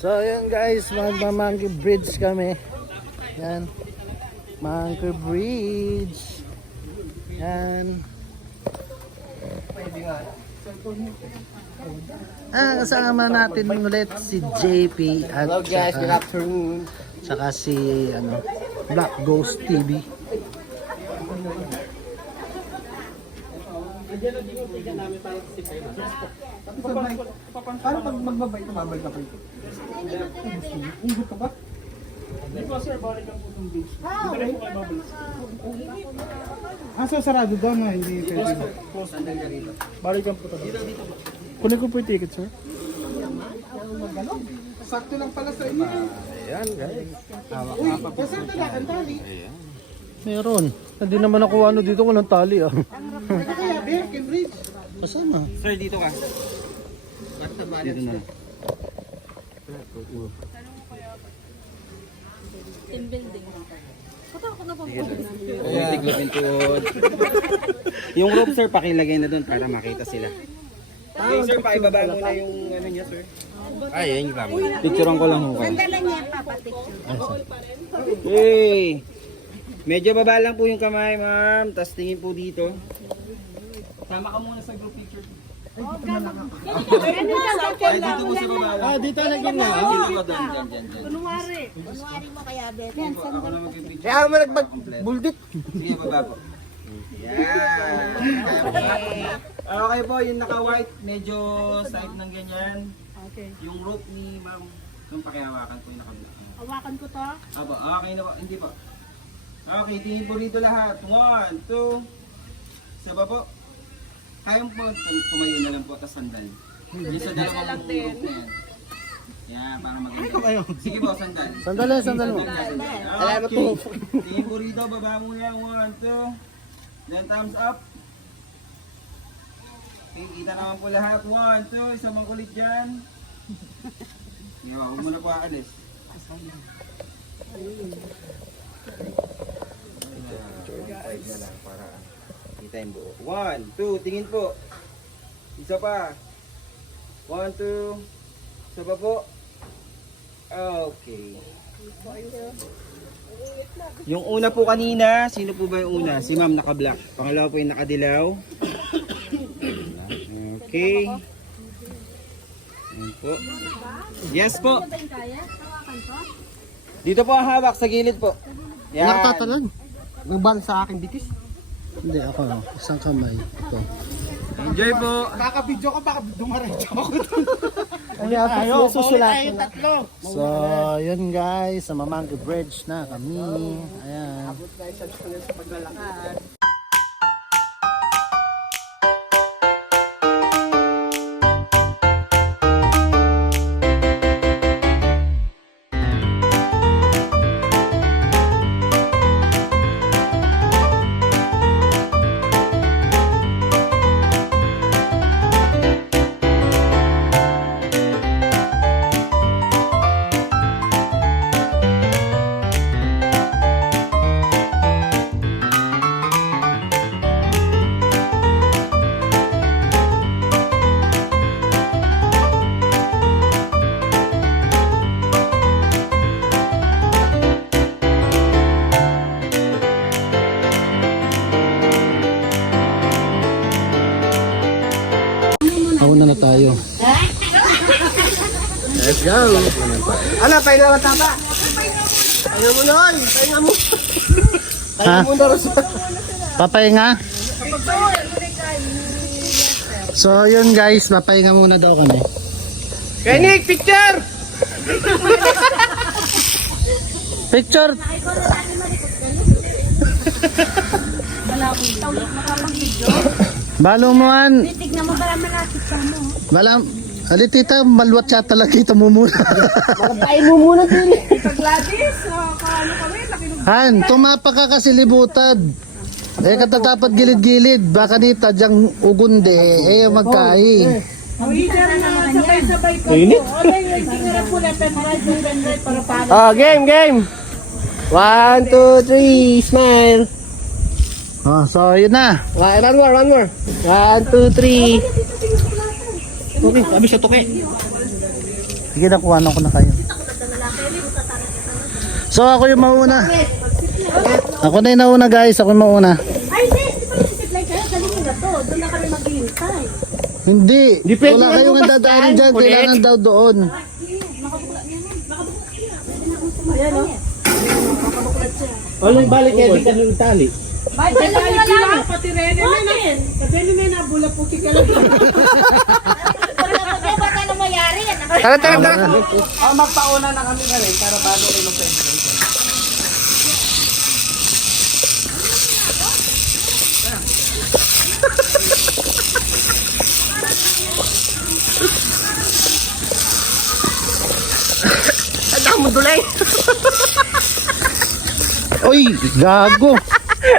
So ayan guys, magma-monkey bridge kami. Yan. Monkey bridge. Yan. Kasama natin ulit si JP at hello guys, good afternoon. Saka si Black Ghost TV. Paano pag magbabay ka, babay ka pa ito? Ingot ka ba? Hindi po sir, balik ang putong beach. Dito rin po kayo babalik. So sarado daw na, hindi pwede. Balik ang putong beach. Kunin ko po yung ticket sir. Sakto lang pala sa inyo. Ayan guys. Uy, kasi pala, ang tali. Meron. Hindi naman ako dito walang tali ah. Ito kaya, Bear, Cambridge. Kasama. Sir, dito ka. Dito na. Team building. Patakot na po. Tiglo pintuod. Yung rope sir, pakilagay na doon para makita sila. Okay sir, paibaba mo na yung ano niya sir. Ay, yan lang. Picturean ko lang ho. Sandalan niya papapicture. Hey! Medyo baba lang po yung kamay, ma'am. Tapos tingin po dito. Sama ka muna sa group picture. Ay, dito po sa baba. Dito lagyan na. Dito ka doon, dyan. Kunwari mo kaya bet. Yan, Ako na mag-picture. Kaya mo nagbuldit. Sige, baba po. Yan. Okay po, yung naka-white, medyo side ng ganyan. Okay. Yung rope ni ma'am, yung pakihawakan po yung naka-black. Hawakan ko to. Aba, okay na po. Hindi po. Okay, tingin po rito lahat. 1, 2. Saba po. Kayang po tumayo na lang po at sandal. Yung sa dalawang rope na yan. Yan, para maganda. Sige po, sandal. Sandali mo. Alam mo to. Tingin po rito, baba muna. 1, 2. Then thumbs up. Okay, kita naman po lahat. 1, 2. Isang makulit dyan. Huwag mo na po aalis. Para kita yung buo. 1, 2, tingin po. Isa pa. 1, 2. Isa pa po. Okay. Yung una po kanina, sino po ba yung una? Si ma'am naka-black. Pangalawa po yung nakadilaw. Okay. Yan po. Yes po. Dito po ang hawak sa gilid po. Yan. Nakatatalan. Nagbal sa akin bitis. Hindi ako. Isang kamay. Ito. Enjoy po. Kakabidyo ka, baka dumaretso ako. Ayaw, susulat. Tatlo. So, yun guys. Sa Monkey Bridge na kami. Ayan. Abot na isang sa paglalakad. Pauna na tayo. Let's go. Ano, pahinga mo tata? Pahinga mo nun. Pahinga mo. Ha? Pahinga mo na rin. Papahinga? So yun guys, papahinga muna daw kami. Kenik, picture! Picture! Balo mo an. Tignan mo para malapit ka mo. Balam. Ali tita, malwat siya talaga kita mo muna. Magpain mo muna din. Gladys, kaano kami? Laki ng Han, tumapa ka kasi libutad. Eh katatapat gilid-gilid, baka nita dyang ugunde, eh magkai. leader na sabay-sabay ka. Init. O, hindi nga na po natin para paano. Oh, game. 1, 2, 3, smile. Oh, so yun na. One more. 1, 2, 3. Okay, sabi siya tuki. Sige, nakuha ko na kayo. So ako yung mauna. Ako na yung nauna guys, ako yung mauna. Ay, hindi. Di ba nasisiglan kayo? Galing na to. Doon na kami maghihintay. Hindi, pwede wala yan kayong bukas dadaanan yan, dyan, kulit. kailangan daw doon. Ayan, o. Walang balik kaya di ka nung tali. Bakit Kaya alam mo na sila, lang? pati Rene Mena. Pati Rene Mena, bula puti ka lang. Baka na mayari yan. Tara, tara, tara. Magpauna na kami ka rin, para bago rin mag-president. Ang dami mo dulay. Uy, gago.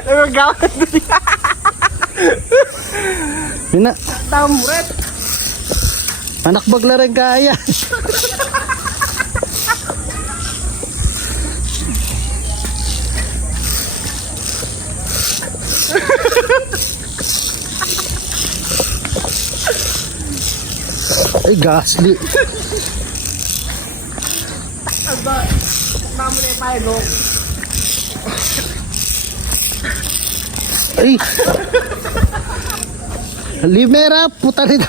Nagagawin dulay. Yun na, Tamuret. manakbag na rin kaya. Ay, gasli. Tamuret tayo, no? Ay. Limera, puta rin.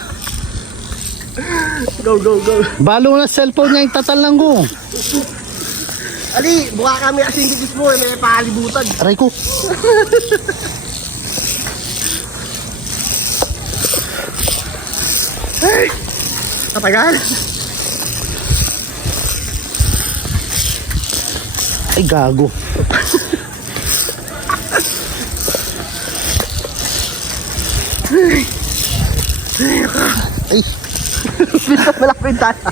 Go, go, go. Balo na cellphone niya yung tatalang ko. Ali, buka kami kasing bigis mo, may pakalibutan. Aray ko. Katagal. Ay, gago. Ay, Malapit tayo.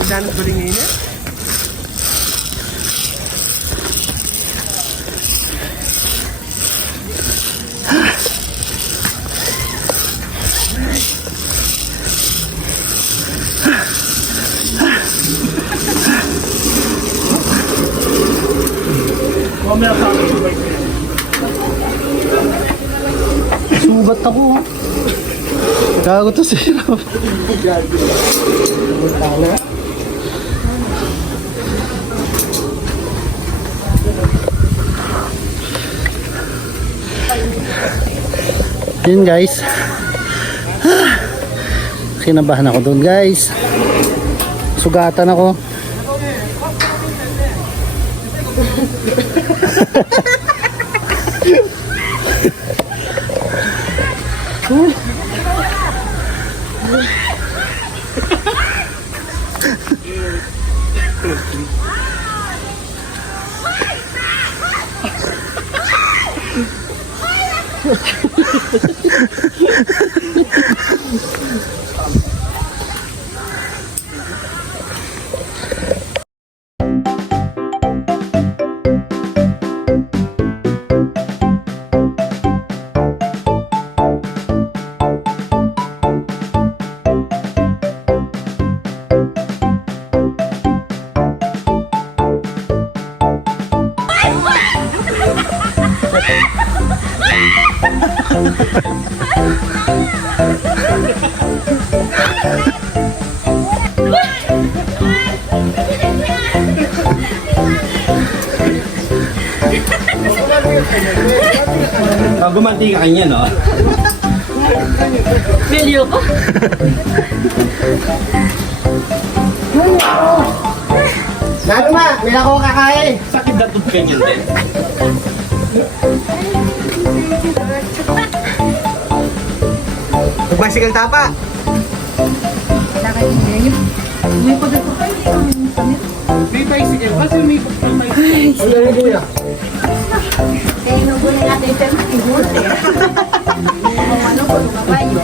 Ang dami duling ngayon eh. subat ako. Gago to sila. Yun guys. Kinabahan ako doon guys. Sugatan ako. Gumanti ka kanya, no? Melyo ko. Lalo ma, may ako kakain. Sakit na tub kanya din. Magbasikal tapa. May bicycle, kasi may bicycle. Ayun mo kuya. Kaya inugunin natin ito yung matigulo. Ano ko, lumabayo.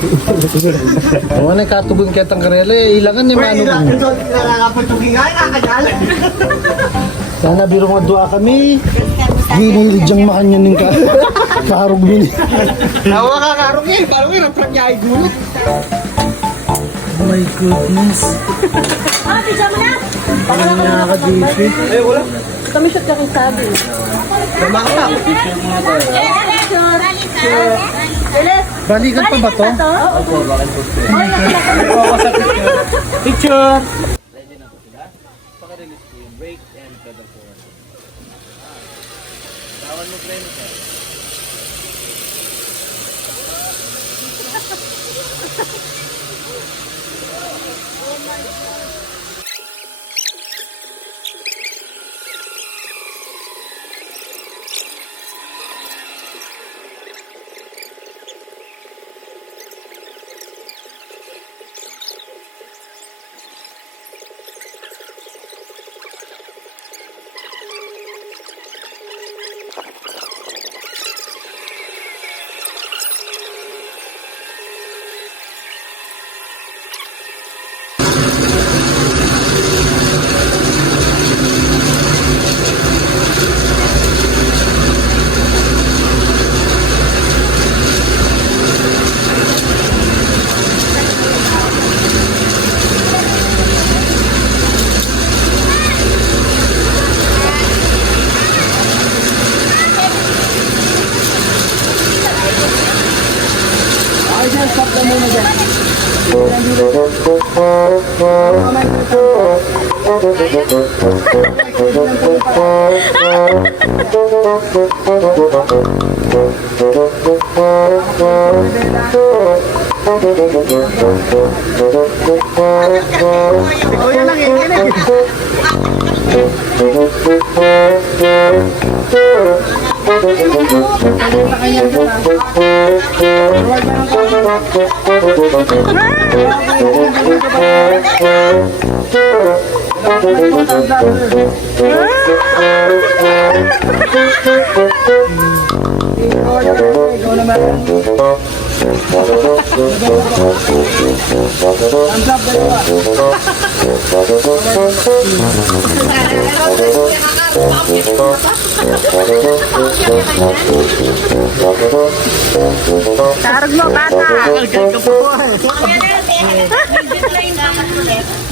Oo, nakatugon kitang karele. Ilangan ni Uy, ilang Mano. ito, nakakapagtugin nga, nakakadala. Sana biro mga dua kami. Ginilig diyang makanyanin ka. Paharog mini. Ako makakarong eh, paano yung truck niya ay gulot? Oh my goodness. Ah, pizza mo na! Ano nakaka-dipit? Ay, wala. Kami shot ka kung sabi. Tama ka pa. Sure. Sure. Bilis. Balikan pa ba to? Picture!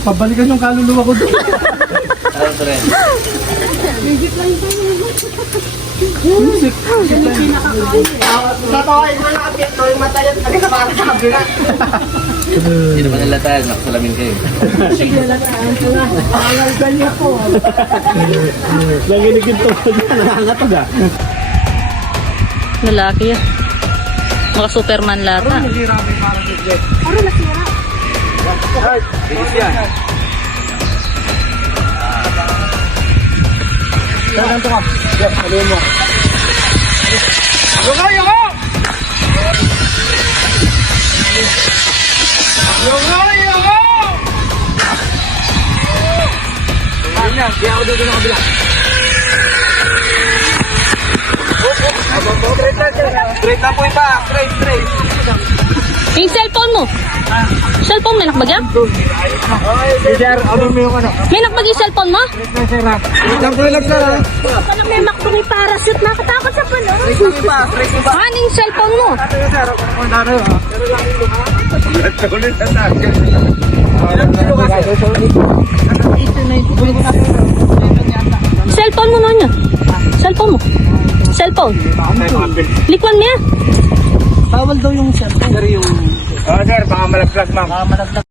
Pabalikan yung kaluluwa ko doon. Tatawain mo lang ito, yung mata yan, kasi para sa kabila. Hindi naman nalatayan, nakasalamin kayo. Nanginig yung tuhod niya, nangangatog ah. Lalaki yan. Mga Superman lata. Bilis yan. Ganto ka. Yes, saluhin mo. Yoko! Yoko! Yoko! Ayun na, kaya ako doon ng kabila. Straight lang po iba, straight. Yung cellphone mo. Cellphone may nakbagya? Sir, ano mo yung ano? May nakbagya yung cellphone mo? Straight lang po yung sir ha. Parang may makbo may parachute. Nakatakot sa pano. Ano yung cellphone mo? Cellphone mo nun yun. Cellphone mo. Cellphone. Likwan mo yan. Bawal daw yung cellphone. Sir, yung... Sir, baka malaglag ma'am. Baka malaglag.